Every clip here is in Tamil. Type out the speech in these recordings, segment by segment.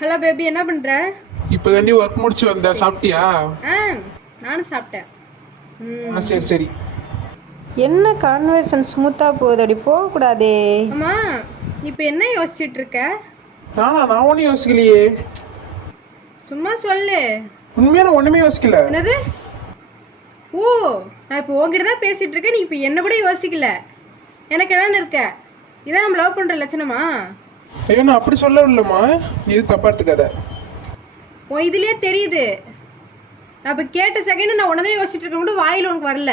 ஹலோ பேபி, என்ன பண்ற? இப்போதாண்டி ஒர்க் முடிச்சு வந்த. சாப்பிட்டியா? ஆ, நானும் சாப்பிட்டேன். சரி சரி. என்ன கான்வர்சேஷன் ஸ்மூத்தாக போகுதடி, போகக்கூடாதே. அம்மா, இப்போ என்ன யோசிச்சுட்டு இருக்க? நான் ஒன்றும் யோசிக்கலையே. சும்மா சொல்லு. உண்மையா நான் ஒன்றுமே யோசிக்கல. என்னது? ஓ, நான் இப்போ உங்ககிட்ட தான் பேசிட்டு இருக்கேன். நீ இப்போ என்ன கூட யோசிக்கல. எனக்கு என்னன்னு இருக்க? இதான் நம்ம லவ் பண்ற லட்சணமா? ஐயோ, நான் அப்படி சொல்லவில்லம்மா. நீ இது தப்பா எடுத்துக்காத. உன் இதுலயே தெரியுது. நான் இப்போ கேட்ட செகண்ட் நான் உடனே யோசிச்சுட்டு இருக்க கூட வாயில் உனக்கு வரல.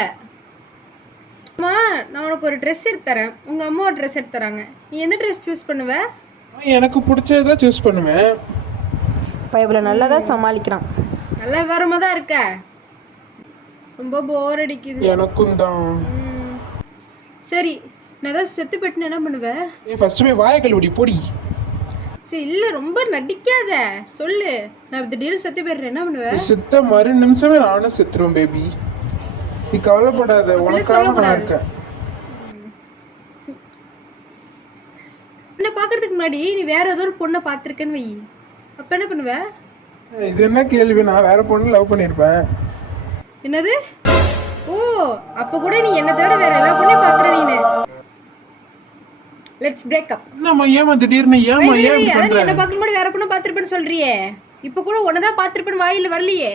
அம்மா, நான் உனக்கு ஒரு ட்ரெஸ் எடுத்து தரேன். உங்க அம்மா ஒரு ட்ரெஸ் எடுத்து தராங்க. நீ எந்த ட்ரெஸ் சூஸ் பண்ணுவ? எனக்கு பிடிச்சதான் சூஸ் பண்ணுவேன். இப்போ இவ்வளோ நல்லா தான் சமாளிக்கிறான். நல்ல விவரமாக தான் இருக்க. ரொம்ப போர் அடிக்குது. எனக்கும் தான். சரி, நான் ஏதாவது செத்து போயிட்டுன்னு என்ன பண்ணுவேன்? நீ ஃபர்ஸ்ட் போய் வாயை கழுவிடி போடி. சரி, இல்லை ரொம்ப நடிக்காத, சொல்லு. நான் திடீர்னு செத்து போயிடுறேன், என்ன பண்ணுவேன்? செத்த மறு நிமிஷமே நானும் செத்துருவேன் பேபி. நீ கவலைப்படாத, உனக்காக நான் இருக்கேன். என்ன பார்க்கறதுக்கு முன்னாடி நீ வேற ஏதோ ஒரு பொண்ணை பார்த்துருக்கேன்னு வை, அப்போ என்ன பண்ணுவ? இது என்ன கேள்வி? நான் வேற பொண்ணு லவ் பண்ணியிருப்பேன். என்னது? ஓ, அப்போ கூட நீ என்ன தவிர வேற எல்லா பொண்ணையும் பார்க்குற நீனு. Let's break up. என்னம்மா ஏமா திடீர்னு ஏமா ஏன் என்ன பார்க்கும் போது வேற பொண்ணை பார்த்துருப்பேன்னு சொல்றியே, இப்போ கூட உன்னதான் பார்த்துருப்பேன்னு வாயில வரலையே.